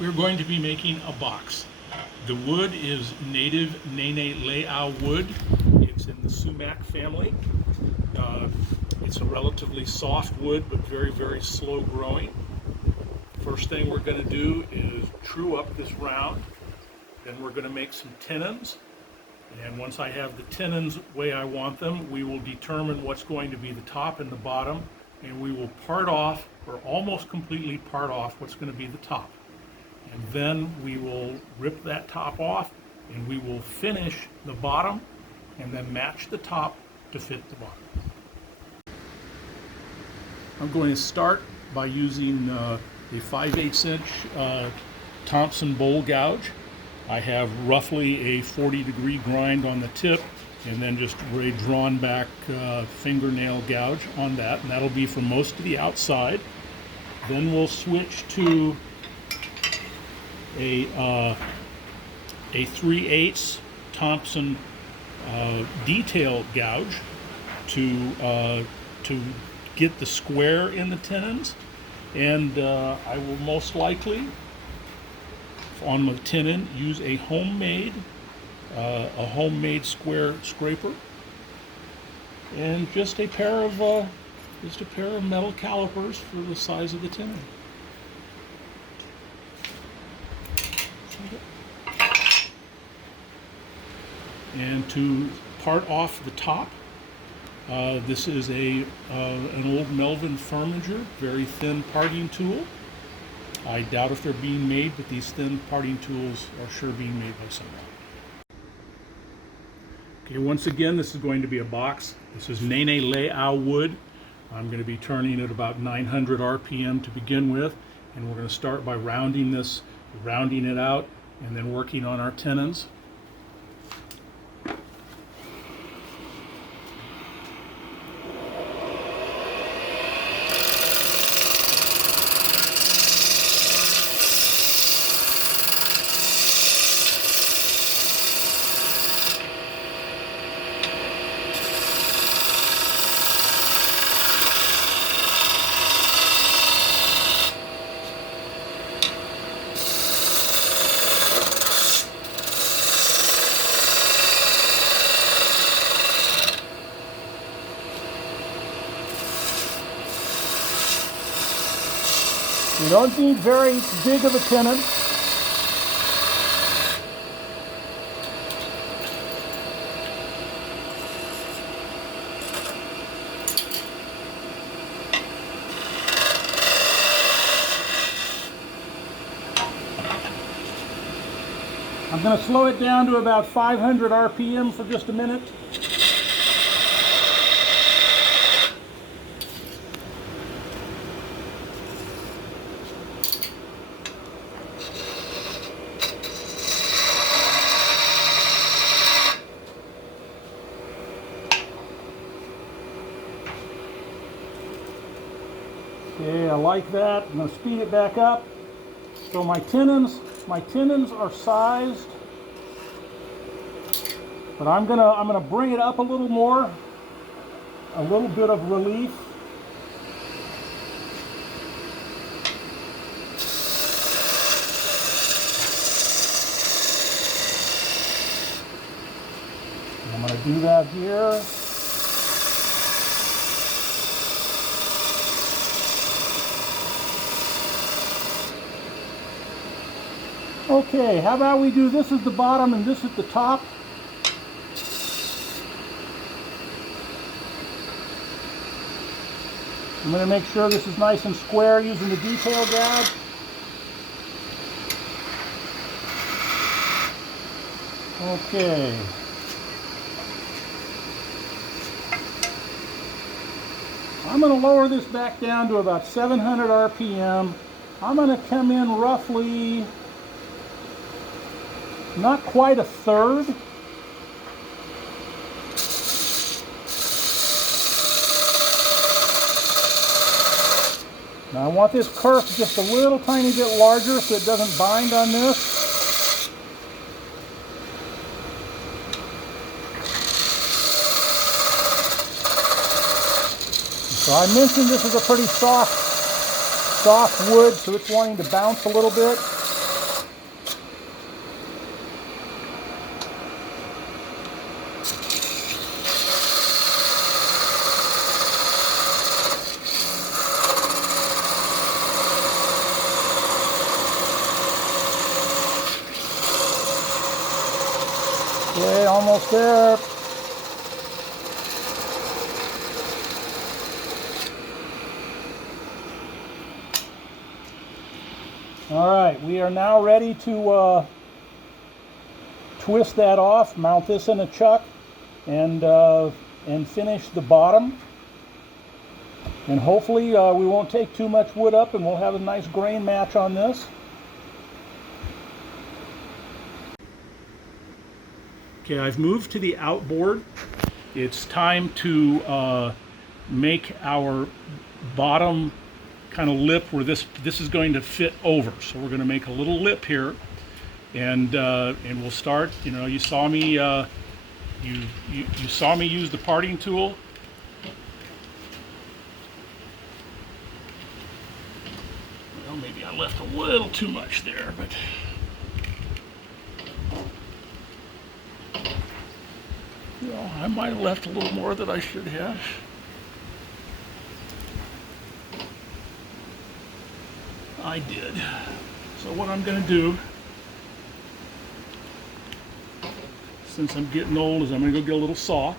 We're going to be making a box. The wood is native Neneleau wood. It's in the sumac family. It's a relatively soft wood, but very, very slow growing. First thing we're going to do is true up this round. Then we're going to make some tenons. And once I have the tenons the way I want them, we will determine what's going to be the top and the bottom, and we will part off, or almost completely part off, what's going to be the top. And then we will rip that top off, and we will finish the bottom, and then match the top to fit the bottom. I'm going to start by using a 5/8 inch Thompson bowl gouge. I have roughly a 40-degree grind on the tip, and then just a drawn back fingernail gouge on that, and that'll be for most of the outside. Then we'll switch to a 3/8 Thompson detail gouge to get the square in the tenons, and I will most likely on the tenon use a homemade square scraper and just a pair of metal calipers for the size of the tenon. And to part off the top, this is an old Melvin Firminger, very thin parting tool. I doubt if they're being made, but these thin parting tools are sure being made by someone. Okay, once again, this is going to be a box. This is Neneleau wood. I'm going to be turning at about 900 RPM to begin with, and we're going to start by rounding it out, and then working on our tenons. You don't need very big of a tenon. I'm going to slow it down to about 500 RPM for just a minute. Okay, I like that. I'm going to speed it back up. So my tenons are sized, but I'm gonna bring it up a little more, a little bit of relief. And I'm gonna do that here. Okay, how about we do this at the bottom and this at the top? I'm going to make sure this is nice and square using the detail gouge. Okay. I'm going to lower this back down to about 700 RPM. I'm going to come in roughly not quite a third. Now I want this kerf just a little tiny bit larger so it doesn't bind on this. So I mentioned this is a pretty soft wood, so it's wanting to bounce a little bit. Okay, almost there. All right, we are now ready to twist that off, mount this in a chuck, and finish the bottom. And hopefully we won't take too much wood up, and we'll have a nice grain match on this. Okay, I've moved to the outboard. It's time to make our bottom kind of lip where this is going to fit over. So we're going to make a little lip here, and we'll start. You know, you saw me you saw me use the parting tool. Well, maybe I left a little too much there, but you know, I might have left a little more than I should have. I did. So what I'm going to do, since I'm getting old, is I'm going to go get a little saw.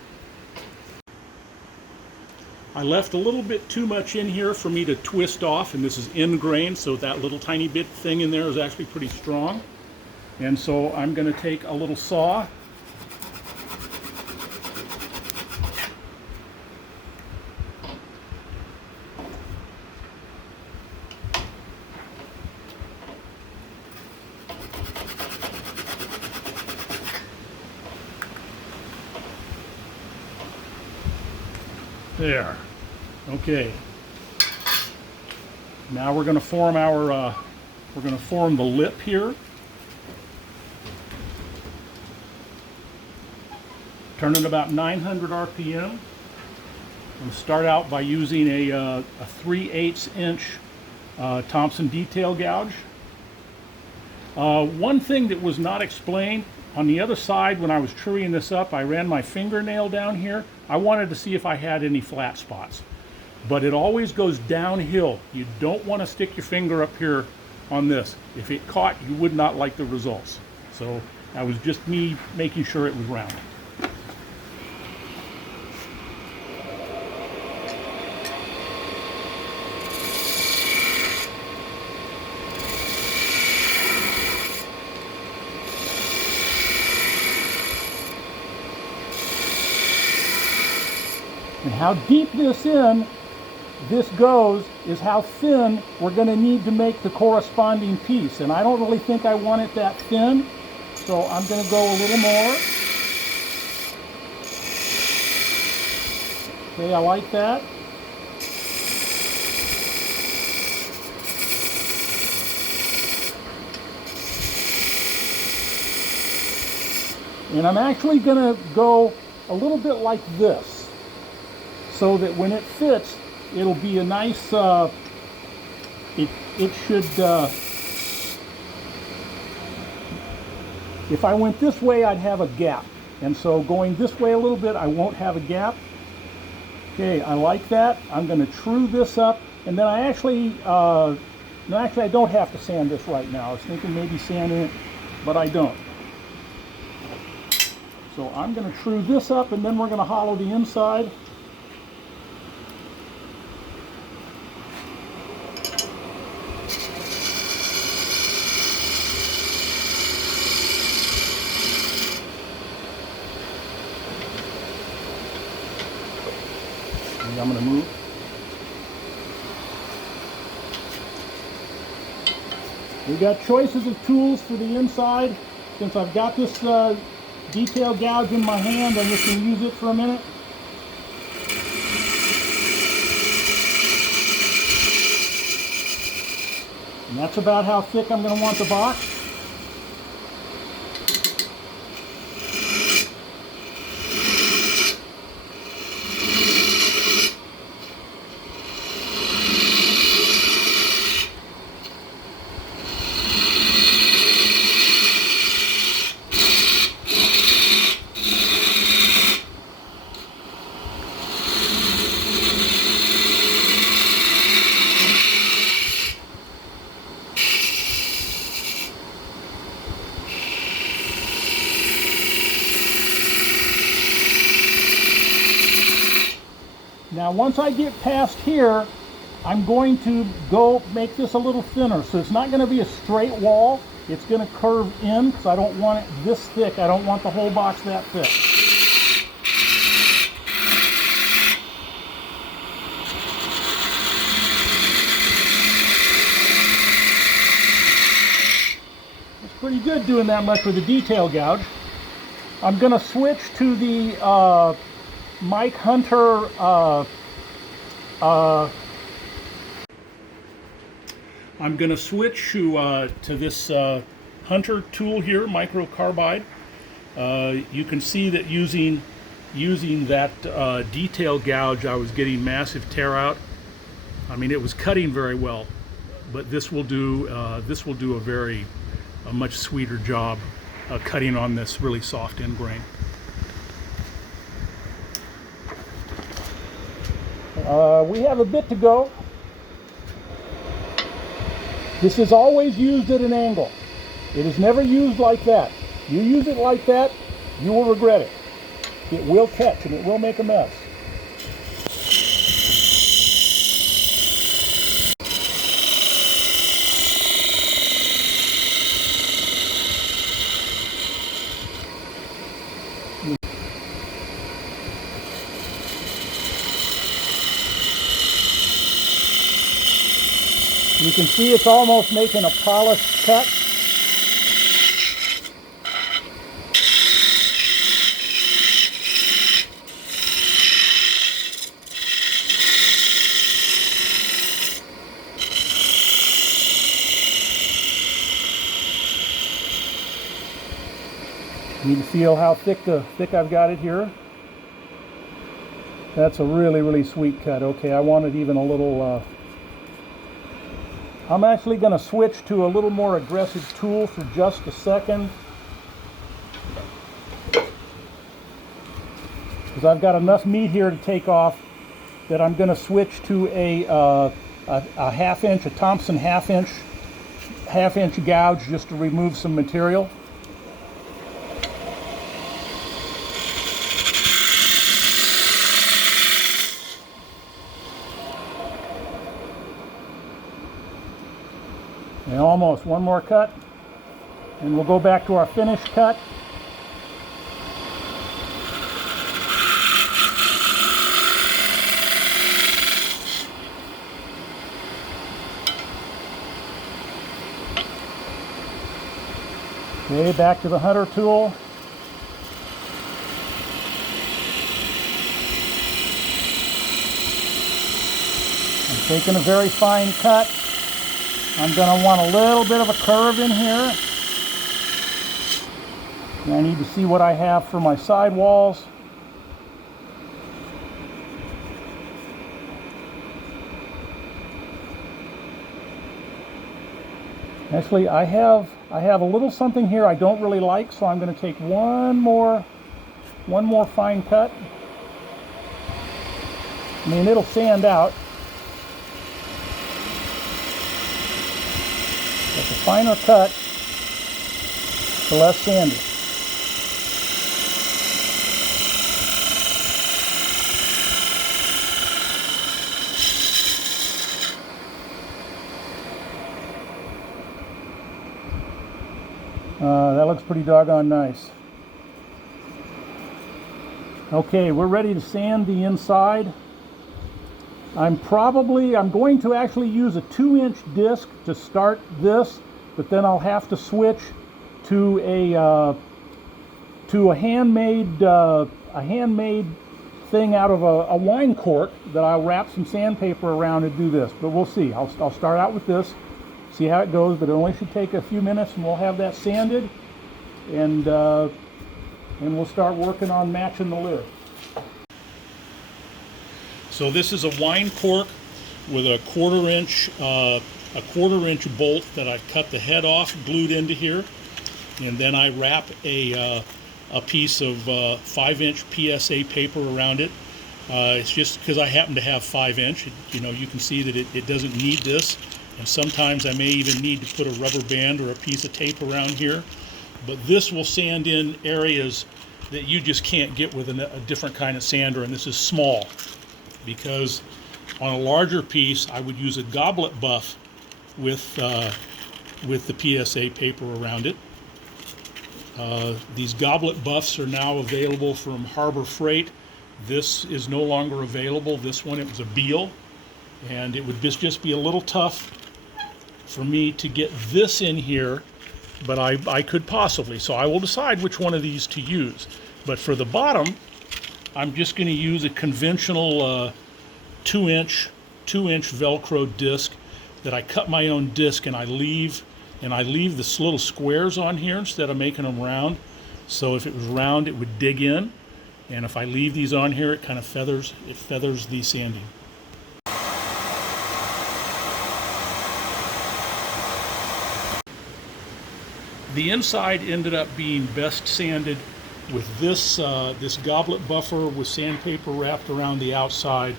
I left a little bit too much in here for me to twist off, and this is end grain, so that little tiny bit thing in there is actually pretty strong. And so I'm going to take a little saw. There. Okay. Now we're going to form our the lip here. Turn it about 900 RPM. And start out by using a 3/8 inch Thompson detail gouge. One thing that was not explained, on the other side when I was truing this up, I ran my fingernail down here. I wanted to see if I had any flat spots. But it always goes downhill. You don't want to stick your finger up here on this. If it caught, you would not like the results. So that was just me making sure it was round. And how deep this goes is how thin we're going to need to make the corresponding piece. And I don't really think I want it that thin, so I'm going to go a little more. Okay, I like that. And I'm actually going to go a little bit like this, so that when it fits, it'll be a nice, it should, if I went this way, I'd have a gap. And so going this way a little bit, I won't have a gap. Okay, I like that. I'm going to true this up. And then I actually, no, actually I don't have to sand this right now. I was thinking maybe sanding it, but I don't. So I'm going to true this up, and then we're going to hollow the inside. I'm going to move. We've got choices of tools for the inside. Since I've got this detail gouge in my hand, I'm just going to use it for a minute. And that's about how thick I'm going to want the box. Now once I get past here, I'm going to go make this a little thinner. So it's not going to be a straight wall. It's going to curve in because I don't want it this thick. I don't want the whole box that thick. It's pretty good doing that much with a detail gouge. I'm going to switch to the Mike Hunter I'm going to switch to this Hunter tool here, micro carbide. You can see that using that detail gouge, I was getting massive tear out. I mean, it was cutting very well, but this will do a much sweeter job cutting on this really soft end grain. We have a bit to go. This is always used at an angle. It is never used like that. You use it like that, you will regret it. It will catch and it will make a mess. You can see it's almost making a polished cut. You can feel how thick I've got it here. That's a really, really sweet cut. Okay, I want it even a little I'm actually going to switch to a little more aggressive tool for just a second, because I've got enough meat here to take off that I'm going to switch to a half-inch, a Thompson half-inch gouge just to remove some material. And almost one more cut, and we'll go back to our finished cut. Okay, back to the Hunter tool. I'm taking a very fine cut. I'm going to want a little bit of a curve in here. And I need to see what I have for my sidewalls. Actually, I have a little something here I don't really like, so I'm going to take one more fine cut. I mean, it'll sand out. But the finer cut, the less sandy. That looks pretty doggone nice. Okay, we're ready to sand the inside. I'm going to actually use a 2-inch disc to start this, but then I'll have to switch to a handmade thing out of a wine cork that I'll wrap some sandpaper around and do this. But we'll see. I'll start out with this, see how it goes, but it only should take a few minutes, and we'll have that sanded, and we'll start working on matching the lid. So this is a wine cork with a quarter inch bolt that I've cut the head off, glued into here, and then I wrap a piece of 5-inch PSA paper around it. It's just because I happen to have 5-inch. You know, you can see that it doesn't need this, and sometimes I may even need to put a rubber band or a piece of tape around here. But this will sand in areas that you just can't get with a different kind of sander, and this is small, because on a larger piece I would use a goblet buff with the PSA paper around it. These goblet buffs are now available from Harbor Freight. This is no longer available. This one, it was a Beal, and it would just be a little tough for me to get this in here, but I could possibly. So I will decide which one of these to use. But for the bottom, I'm just going to use a conventional 2-inch Velcro disc that I cut my own disc, and I leave this little squares on here instead of making them round. So if it was round, it would dig in, and if I leave these on here, it kind of feathers the sanding. The inside ended up being best sanded with this this goblet buffer with sandpaper wrapped around the outside,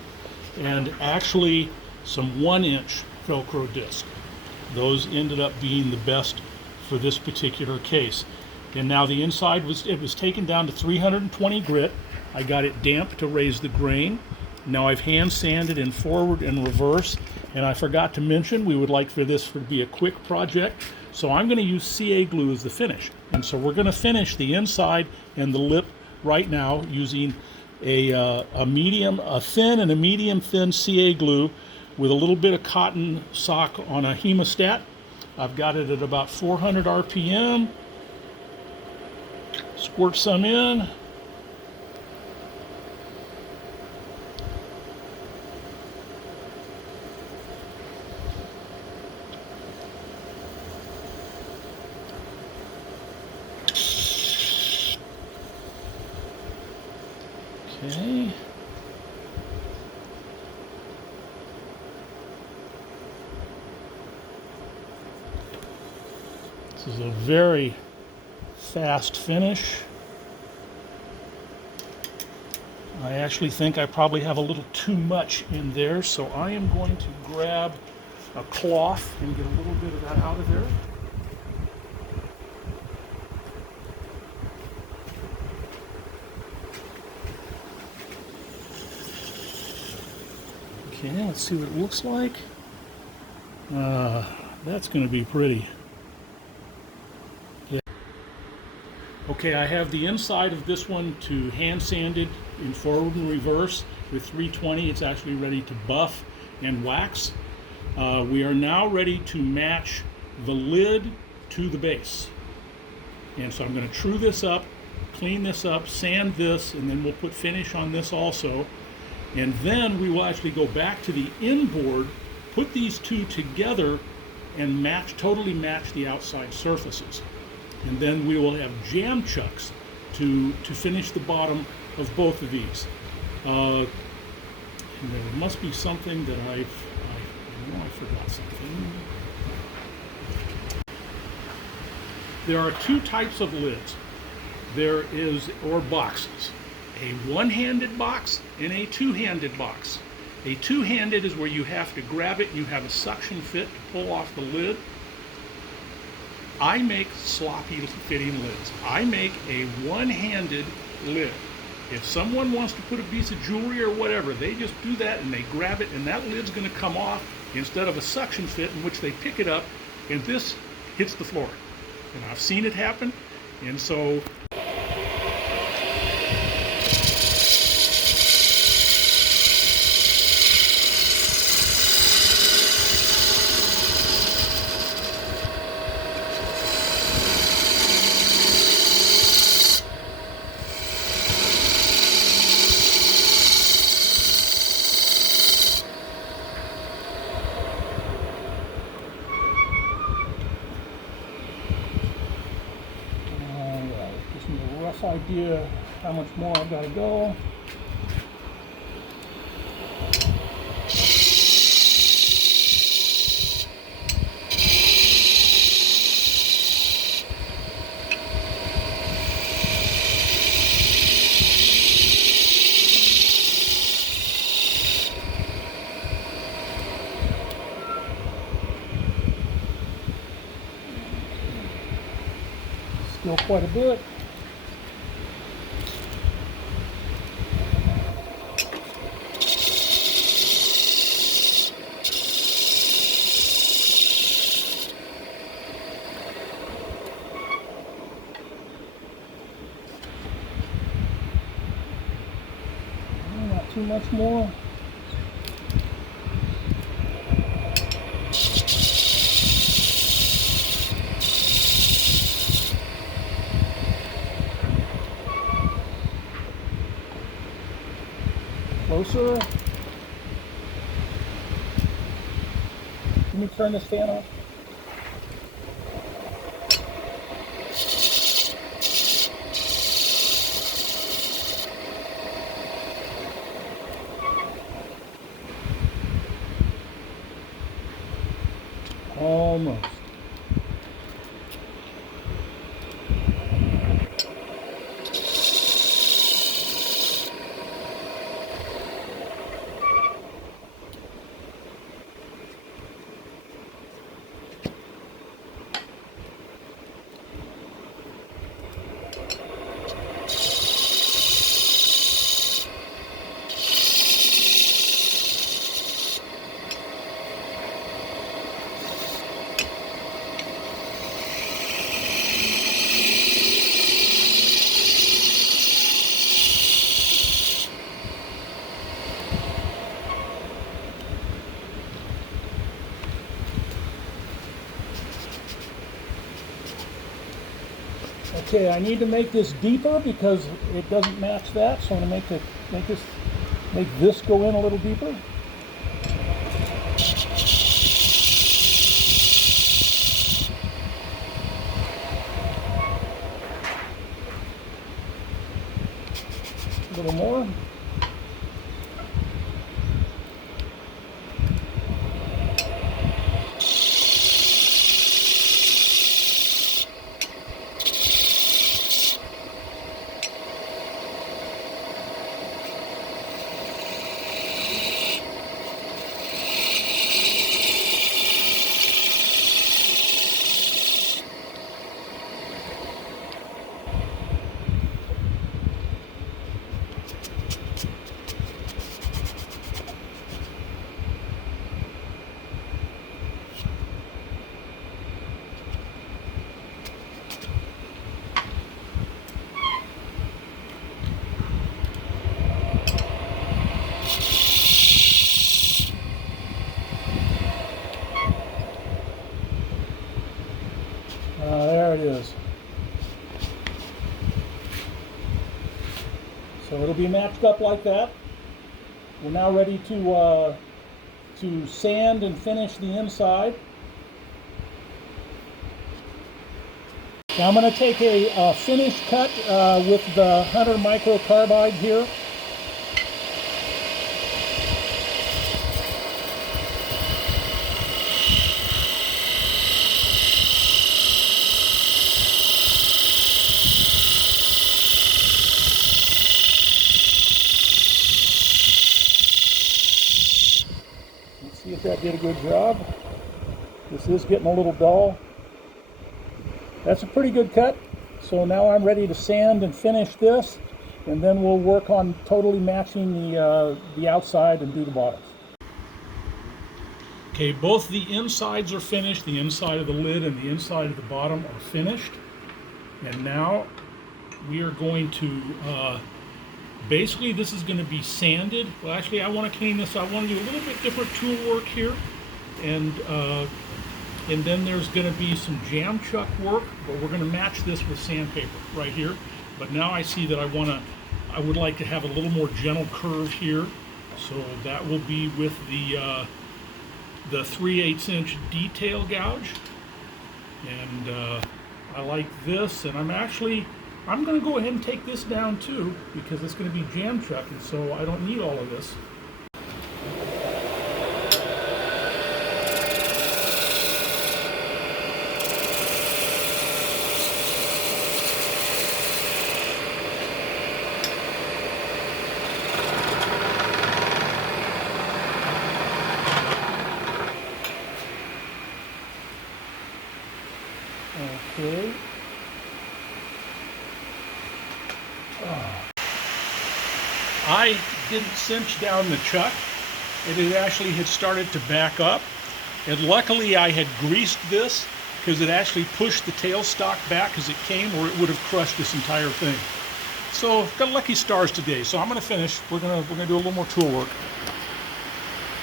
and actually some 1-inch Velcro disc. Those ended up being the best for this particular case. And now the inside was taken down to 320 grit. I got it damp to raise the grain. Now I've hand sanded in forward and reverse, and I forgot to mention we would like for this to be a quick project, so I'm going to use CA glue as the finish. And so we're going to finish the inside and the lip right now using a thin and a medium thin CA glue with a little bit of cotton sock on a hemostat. I've got it at about 400 RPM. Squirt some in. Okay. This is a very fast finish. I actually think I probably have a little too much in there, so I am going to grab a cloth and get a little bit of that out of there. Okay, let's see what it looks like. That's going to be pretty. Yeah. Okay, I have the inside of this one to hand sanded in forward and reverse with 320. It's actually ready to buff and wax. We are now ready to match the lid to the base. And so I'm going to true this up, clean this up, sand this, and then we'll put finish on this also. And then we will actually go back to the inboard, put these two together, and totally match the outside surfaces. And then we will have jam chucks to finish the bottom of both of these. And there must be something that I know I forgot something. There are two types of lids. Or boxes. A one-handed box and a two-handed box. A two-handed is where you have to grab it and you have a suction fit to pull off the lid. I make sloppy fitting lids. I make a one-handed lid. If someone wants to put a piece of jewelry or whatever, they just do that and they grab it, and that lid's going to come off instead of a suction fit in which they pick it up and this hits the floor. And I've seen it happen, and so idea how much more I've got to go. Still quite a bit. too much more. Closer. Can you turn this fan off? Almost. Okay, I need to make this deeper because it doesn't match that, so I'm going to make this go in a little deeper. A little more. There it is. So it'll be matched up like that. We're now ready to sand and finish the inside. Now I'm going to take a finish cut with the Hunter microcarbide here. See if that did a good job. This is getting a little dull. That's a pretty good cut. So now I'm ready to sand and finish this, and then we'll work on totally matching the outside and do the bottoms. Okay, both the insides are finished. The inside of the lid and the inside of the bottom are finished. And now we are going to basically, this is going to be sanded. Well, actually, I want to clean this. I want to do a little bit different tool work here, and then there's going to be some jam chuck work. But we're going to match this with sandpaper right here. But now I see that I would like to have a little more gentle curve here, so that will be with the 3/8 inch detail gouge, and I like this, and I'm going to go ahead and take this down too, because it's going to be jam chuck, and so I don't need all of this. Okay. I didn't cinch down the chuck. It actually had started to back up. And luckily I had greased this, because it actually pushed the tailstock back as it came, or it would have crushed this entire thing. So got lucky stars today. So I'm going to finish. We're going to do a little more tool work.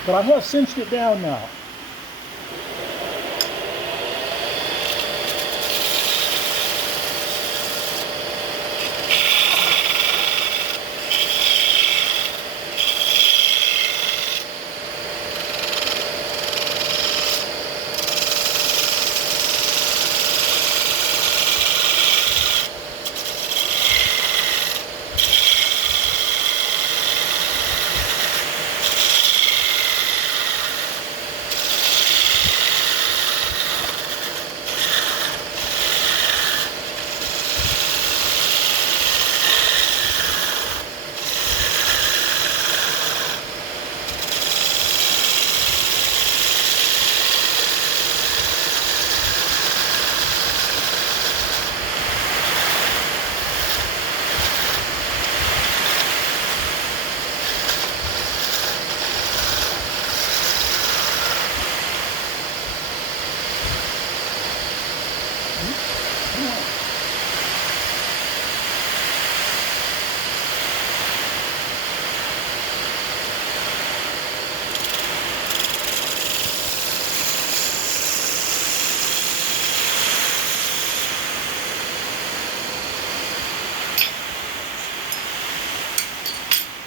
But I have cinched it down now.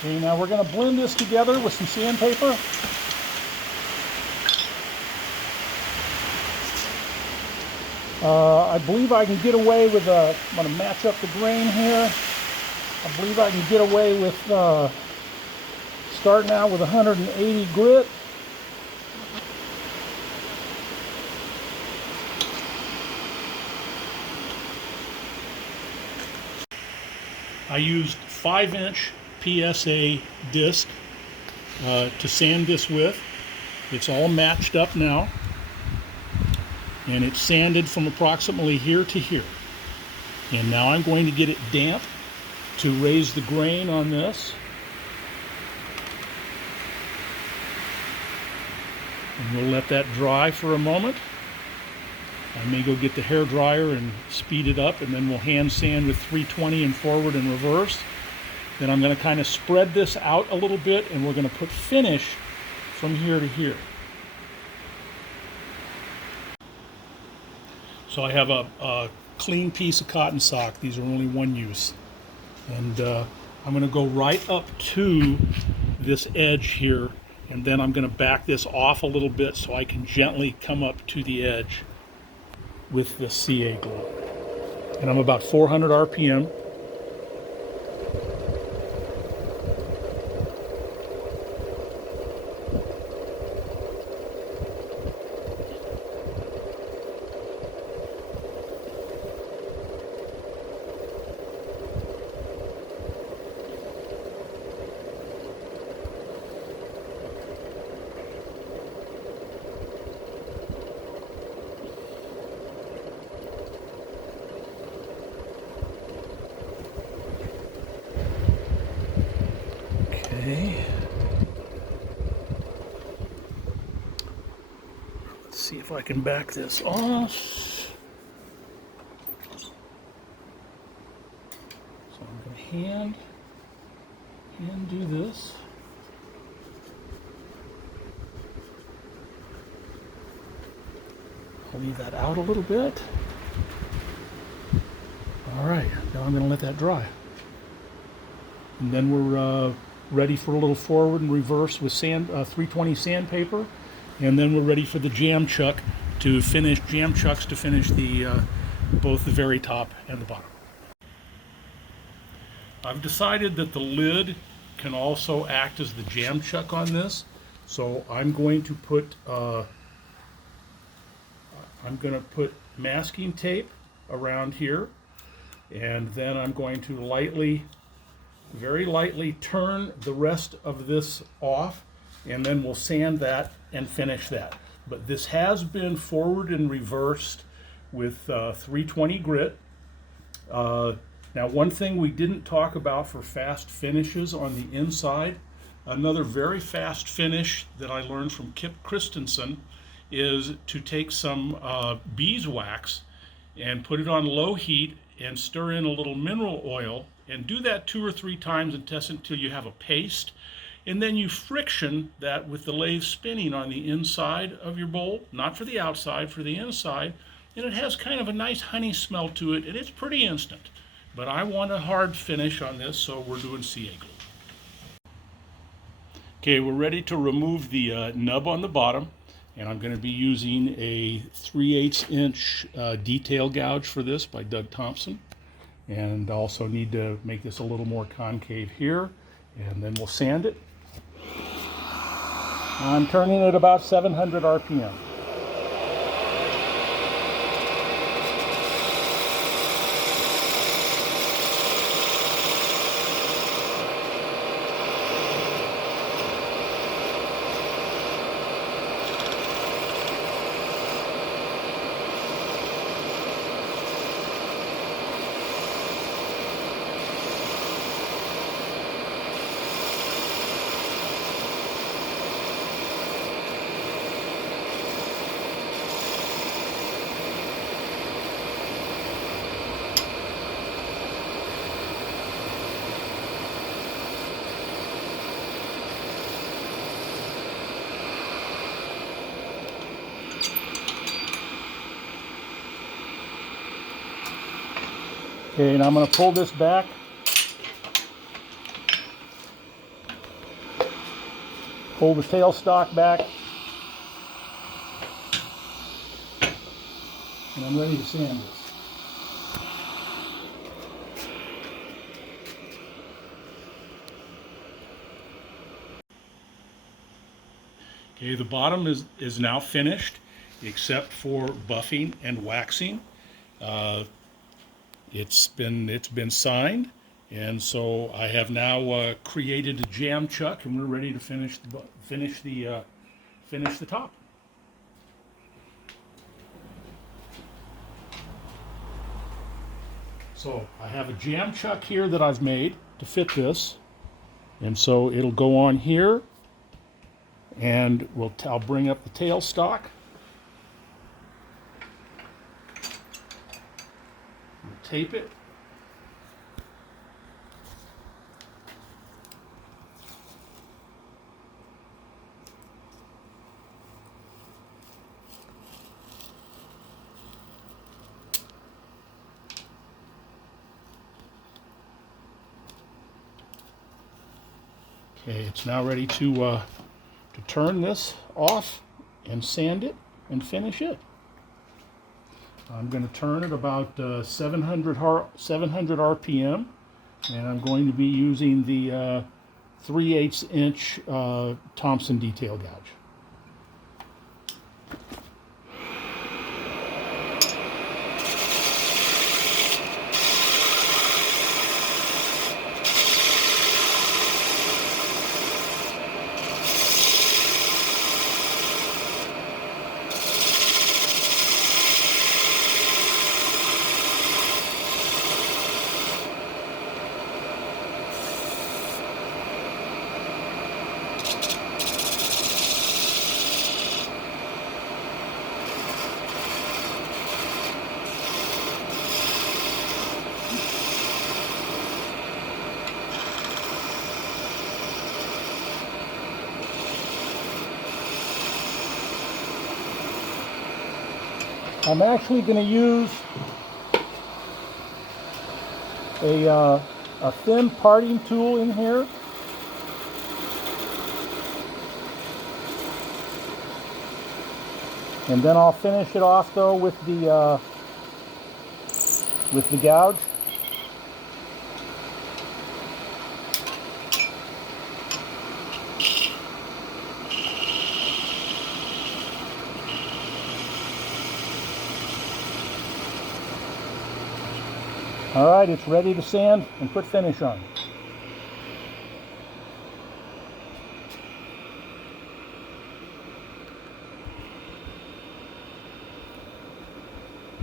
Okay, now we're going to blend this together with some sandpaper. I believe I can get away with, I'm going to match up the grain here. I believe I can get away with starting out with 180 grit. I used 5-inch PSA disc to sand this with. It's all matched up now, and it's sanded from approximately here to here. And now I'm going to get it damp to raise the grain on this. And we'll let that dry for a moment. I may go get the hair dryer and speed it up, and then we'll hand sand with 320 in forward and reverse. Then I'm going to kind of spread this out a little bit, and we're going to put finish from here to here. So I have a clean piece of cotton sock. These are only one use. And I'm going to go right up to this edge here, and then I'm going to back this off a little bit so I can gently come up to the edge with the CA glue. And I'm about 400 RPM. Okay. Let's see if I can back this off. So I'm going to hand do this. I'll leave that out a little bit. All right, now I'm going to let that dry. And then we're ready for a little forward and reverse with 320 sandpaper, and then we're ready for the jam chucks to finish the both the very top and the bottom. I've decided that the lid can also act as the jam chuck on this, so I'm going to put masking tape around here, and then I'm going to very lightly turn the rest of this off, and then we'll sand that and finish that. But this has been forward and reversed with 320 grit. Now, one thing we didn't talk about for fast finishes on the inside, another very fast finish that I learned from Kip Christensen is to take some beeswax and put it on low heat and stir in a little mineral oil And do that 2 or 3 times and test until you have a paste. And then you friction that with the lathe spinning on the inside of your bowl, not for the outside, for the inside. And it has kind of a nice honey smell to it, and it's pretty instant. But I want a hard finish on this, so we're doing CA glue. Okay, we're ready to remove the nub on the bottom, and I'm going to be using a 3/8 inch detail gouge for this by Doug Thompson. And also need to make this a little more concave here, and then we'll sand it. I'm turning it about 700 RPM. Okay, and I'm going to pull this back. Pull the tailstock back. And I'm ready to sand this. Okay, the bottom is now finished, except for buffing and waxing. It's been signed, and so I have now created a jam chuck, and we're ready to finish the top. So I have a jam chuck here that I've made to fit this, and so it'll go on here, and I'll bring up the tailstock. Tape it. Okay, it's now ready to turn this off and sand it and finish it. I'm going to turn it about 700 RPM, and I'm going to be using the 3/8 inch Thompson detail gouge. I'm actually going to use a thin parting tool in here. And then I'll finish it off though with the gouge. All right, it's ready to sand and put finish on.